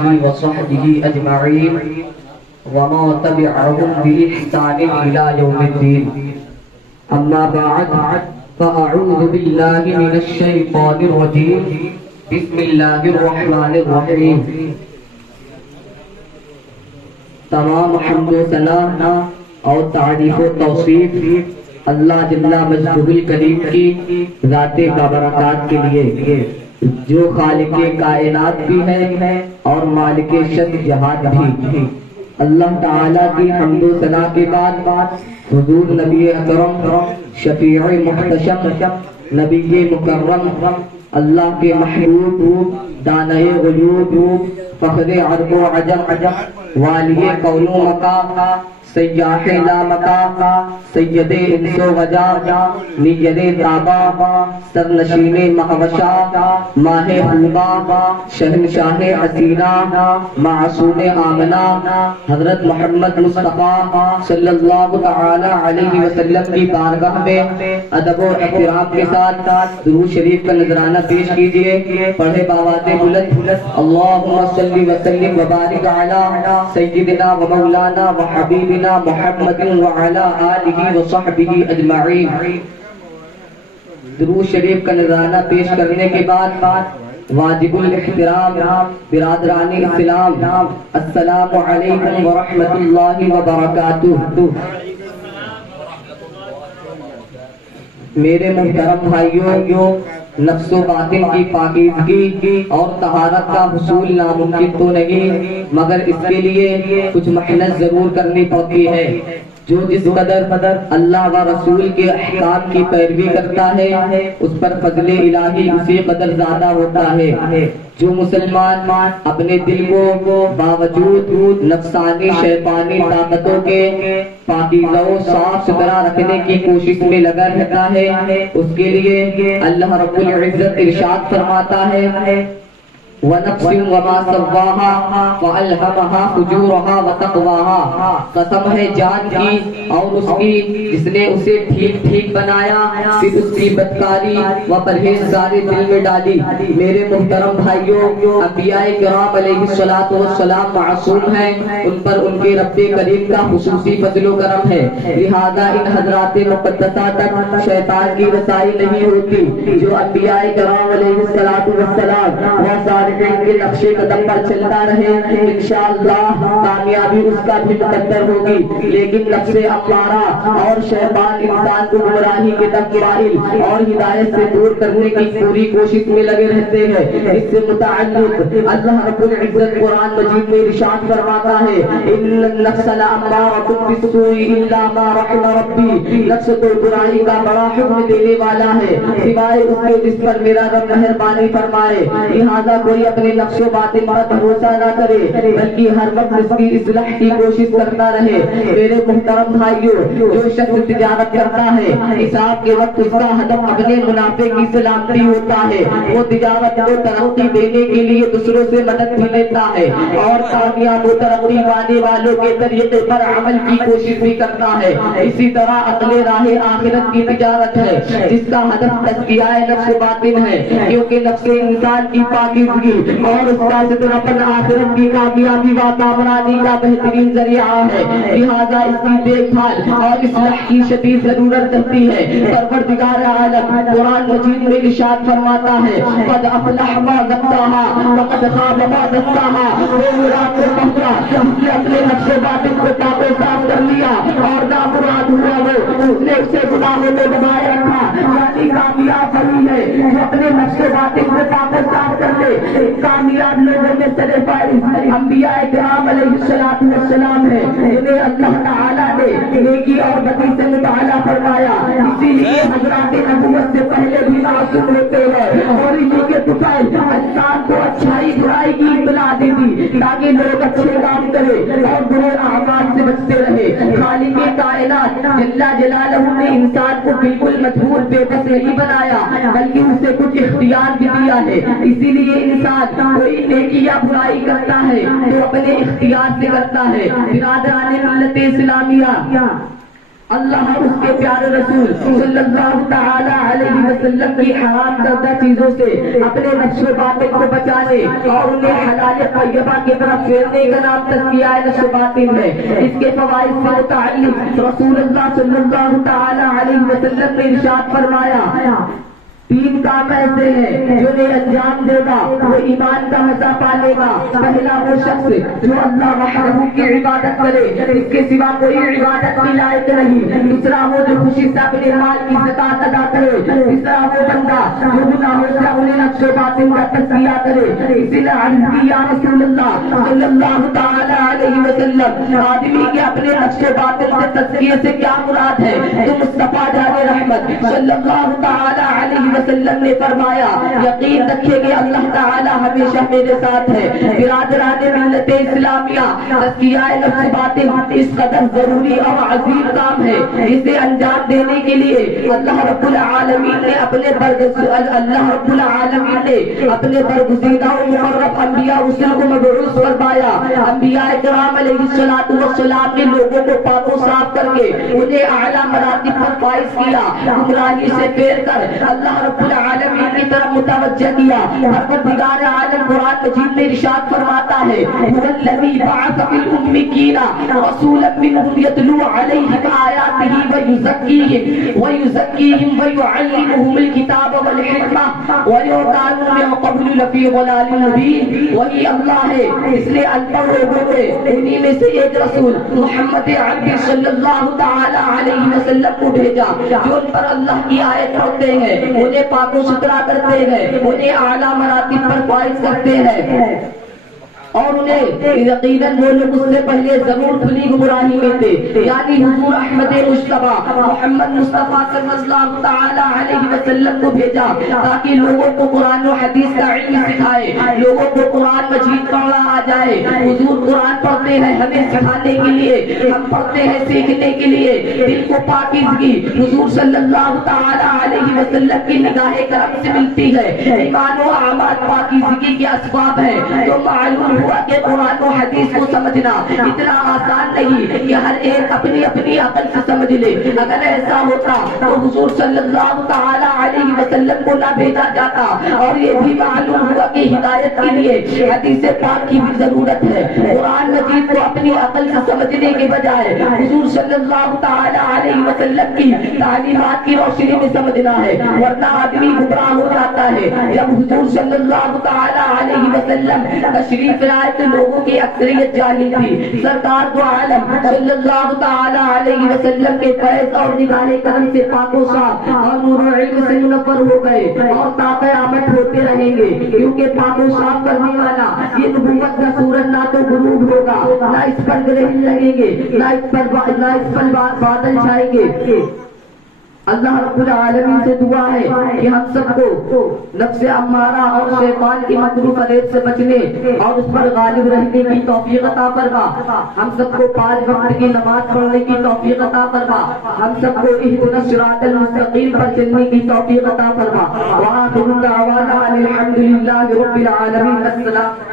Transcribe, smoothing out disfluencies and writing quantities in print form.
آلہ وصحبہ اجمعین وما تبعهم بإحسان إلى يوم الدين. أما بعد فأعوذ بالله من الشيطان الرجيم. بسم الله الرحمن الرحيم. تمام حمد و ثنا اور تعریف و توصیف اللہ جل مجدہ الکریم کی ذات بابرکات کے لیے جو خالق کائنات بھی ہے اور مالک شد جہاد بھی. اللہ تعالیٰ کی حمد و ثنا کے بعد حضور نبی اکرم شفیع محتشم نبی مکرم اللہ کے محبوب دانۂ غیوب فخر عرب و عجم والی قول و مقام سیاح لا مقام سید انس و وجا نیر تابا سرنشین مہوشا ماہ حوبا شہنشاہ حسینہ معصوم آمنہ حضرت محمد مصطفیٰ صلی اللہ تعالی علیہ وسلم کی بارگاہ میں ادب و احترام کے ساتھ درود شریف کا نذرانہ پیش کیجئے. پڑھے باوات بلند اللہم صلی وسلم وبارک علی سیدنا و مولانا و حبیبنا محمد وعلی آلہ وصحبہ اجمعین. درود شریف کا نذرانہ پیش کرنے کے بعد واجب الاحترام برادران اسلام السلام علیکم ورحمۃ اللہ وبرکاتہ. میرے محترم بھائیوں، نفس و باطن کی پاکیزگی اور طہارت کا حصول ناممکن تو نہیں، مگر اس کے لیے کچھ محنت ضرور کرنی پڑتی ہے. جو جس قدر اللہ و رسول کے احکام کی پیروی کرتا ہے اس پر فضل الہی اسی قدر زیادہ ہوتا ہے. جو مسلمان اپنے دل کو باوجود نفسانی شیطانی طاقتوں کے پاکیزہ و صاف ستھرا رکھنے کی کوشش میں لگا رہتا ہے، اس کے لیے اللہ رب العزت ارشاد فرماتا ہے وَنَفْسٍ وَمَا سَوَّاهَا فَأَلْهَمَهَا فُجُورَهَا وَتَقْوَاهَا. قسم ہے جان کی اور اس کی جس نے اسے ٹھیک بنایا پھر اس کی بدکاری و پرہیزگاری دل میں ڈالی. میرے محترم بھائیوں، انبیاء کرام علیہ الصلوۃ والسلام معصوم ہیں، ان پر ان کے رب کریم کا خصوصی فضل و کرم ہے، لہذا ان حضرات مقدسہ تک شیطان کی رسائی نہیں ہوتی. جو انبیاء کرام علیہ الصلوۃ والسلام کے نقش قدم پر چلتا رہے انشاءاللہ کامیابی اس کا بھی مقدر ہوگی. لیکن نفس امارہ اور شیطان انسان کو گمراہی کے دمائل اور ہدایت سے دور کرنے کی پوری کوشش میں لگے رہتے ہیں. اس سے متعلق اللہ رب العزت قرآن مجید میں ارشاد فرماتا ہے ان النفس لامارۃ بالسوء الا ما رحم ربی. نفس تو برائی کا بڑا حکم دینے والا ہے سوائے اس کے جس پر میرا رب مہربانی فرمائے. لہذا کوئی اپنے نفس و باطن پر بھروسہ نہ کرے بلکہ ہر وقت اس کی اصلاح کی کوشش کرتا رہے. میرے محترم بھائیوں، جو شخص تجارت کرتا ہے حساب کے وقت اس کا ہدف اپنے منافع کی سلامتی ہوتا ہے. وہ تجارت کو ترقی دینے کے لیے دوسروں سے مدد بھی لیتا ہے اور کامیاب و ترقی پانے والوں کے طریقے پر عمل کی کوشش بھی کرتا ہے. اسی طرح عقل راہ آخرت کی تجارت ہے جس کا ہدف تزکیہ نفس باطن ہے، کیونکہ نفس انسان کی پاکیزگی اور اس کا سترپن آخرت کی کامیابی و کامرانی کا بہترین ذریعہ ہے. لہذا اس کی دیکھ بھال اور اصلاح کی شدید ضرورت رہتی ہے. پروردگار عالم قرآن مجید میں ارشاد فرماتا ہے قد افلح من زکاها وقد خاب من دساها. وہ مراد سے پہنچا جس نے اپنے نفس و باطن کو پاک و صاف کر لیا اور نامراد ہوا وہ اس نے اسے گناہوں میں دبائے رکھا. یعنی کامیاب وہی ہے جو اپنے نفس و باطن کو پاک و صاف کر لے. کامیاب لوگوں میں سر فائز انبیاء کرام علیہ الصلوۃ والسلام ہے جنہیں اللہ تعالیٰ نے نیکی اور بدی سے مطالعہ فرمایا. اسی لیے حضرات نبوت سے پہلے بھی معصوم ہوتے ہیں اور انہیں کے طفیل انسان کو اچھائی برائی کی اطلاع دی تھی تاکہ لوگ اچھے کام کرے اور برے اعمال سے بچتے رہے. خالق کائنات جل جلالہ نے انسان کو بالکل مجبور بے بس نہیں بنایا بلکہ اسے کچھ اختیار بھی دیا ہے. اسی لیے انسان کوئی نیکی یا برائی کرتا ہے تو اپنے اختیار سے کرتا ہے. برادران ملت اسلامیہ، اللہ اور اس کے پیارے رسول صلی اللہ تعالی علیہ وسلم کی حرام کردہ چیزوں سے اپنے نفس و باطن کو بچانے اور انہیں حلال طیبہ کی طرف پھیرنے کا نام تزکیہ نفس و باطن ہے۔ اس کے فوائد سے متعلق رسول اللہ صلی اللہ تعالی علیہ وسلم نے ارشاد فرمایا، تین کام ایسے ہیں جو نے انجام دے گا وہ ایمان کا مزہ پالے گا۔ پہلا وہ شخص جو اللہ وحدہ کی عبادت کرے، اس کے سوا کوئی عبادت کی لائق نہیں۔ دوسرا وہ جو خوشی سے اپنے مال کی زکات ادا کرے۔ تیسرا وہ بندہ جو گناہوں سے اپنے نفس و باطن کا تزکیہ کرے۔ اسی لیے عرض کی یا رسول اللہ صلی اللہ تعالی علیہ وسلم، آدمی کے اپنے نفس و باطن سے تزکیے سے کیا مراد ہے؟ تو مصطفیٰ جان رحمت صلی اللہ تعالی علیہ وسلم نے فرمایا، یقین رکھیں گے اللہ تعالی ہمیشہ میرے ساتھ ہے۔ برادران ملت اسلامیہ، تزکیہ نفس باطن اس قدر ضروری اور عظیم کام ہے، اسے انجام دینے کے لیے اللہ رب العالمین نے اپنے برگزیدہ و مقرب انبیاء رسول کو مبعوث فرمایا۔ انبیاء کرام علیہ الصلوۃ والسلام نے لوگوں کو پاک و صاف کر کے انہیں اعلیٰ مراتب پر فائز کیا، گمراہی سے پھیر کر اللہ رب العالمین کی طرف متوجہ کیا۔ پروردگار عالم قرآن مجید میں ارشاد فرماتا ہے، هو الذی بعث فی الأمین رسولا منهم یتلو علیہم آیاتہ ویزکیہم ویعلمہم الکتاب والحکمہ وکانوا من قبل لفی ضلال مبین۔ وہی اللہ ہے، اس نے ان پڑھ لوگوں میں انہی میں سے ایک رسول محمد عربی صلی اللہ تعالی علیہ وسلم کو بھیجا جو ان پر اللہ کی آیت پڑھتے ہیں، انہیں پاک و ستھرا کرتے ہیں، انہیں اعلیٰ مراتب پر فائز کرتے ہیں، اور انہیں یقیناً وہ لوگ اس سے پہلے ضرور کھلی گمراہی میں تھے، یعنی حضور احمد مصطفیٰ محمد مصطفیٰ صلی اللہ تعالی علیہ وسلم کو بھیجا تاکہ لوگوں کو قرآن و حدیث کا علم سکھائے، لوگوں کو قرآن مجید پڑھنا آ جائے۔ حضور قرآن پڑھتے ہیں ہمیں سکھانے کے لیے، ہم پڑھتے ہیں سیکھنے کے لیے، دل کو پاکیزگی حضور صلی اللہ تعالی علیہ وسلم کی نگاہ کرم سے ملتی ہے۔ ایمان و اعمال پاکیزگی کے اسباب ہیں، تو معلوم ہوا کہ قرآن و حدیث کو سمجھنا اتنا آسان نہیں کہ ہر ایک اپنی اپنی عقل سے سمجھ لے۔ اگر ایسا ہوتا تو حضور صلی اللہ تعالی علیہ وسلم کو نہ بھیجا جاتا، اور یہ بھی معلوم ہوا کہ ہدایت کے لیے حدیث پاک کی بھی ضرورت ہے۔ قرآن مجید کو اپنی عقل سے سمجھنے کے بجائے حضور صلی اللہ تعالی علیہ وسلم کی تعلیمات کی روشنی میں سمجھنا ہے، ورنہ آدمی گمراہ ہو جاتا ہے۔ جب حضور صلی اللہ تعالی علیہ وسلم تشریف لائے تو لوگوں کی اکثریت جاہل تھی۔ سرکار دو عالم صلی اللہ تعالی علیہ وسلم کے فیض اور نگاہ کرم سے پاک و صاف اور نور و علم سے منور ہو گئے، اور تا قیامت ہوتے رہیں گے، کیونکہ پاک و صاف کرنے والا یہ نبوت کا سورج نہ تو غروب ہوگا، نہ اس پر گرہن لگیں گے، نہ اس پر بادل چھائیں گے۔ اللہ رب العالمین سے دعا ہے کہ ہم سب کو نفس امارہ اور شیطان کی مکروہ فریب سے بچنے اور اس پر غالب رہنے کی توفیق عطا فرما۔ ہم سب کو 5 وقت کی نماز پڑھنے کی توفیق عطا فرما۔ ہم سب کو اہدنا الصراط المستقیم پر چلنے کی توفیق عطا فرما۔ وآخر دعوانا ان الحمد للہ رب العالمین۔ السلام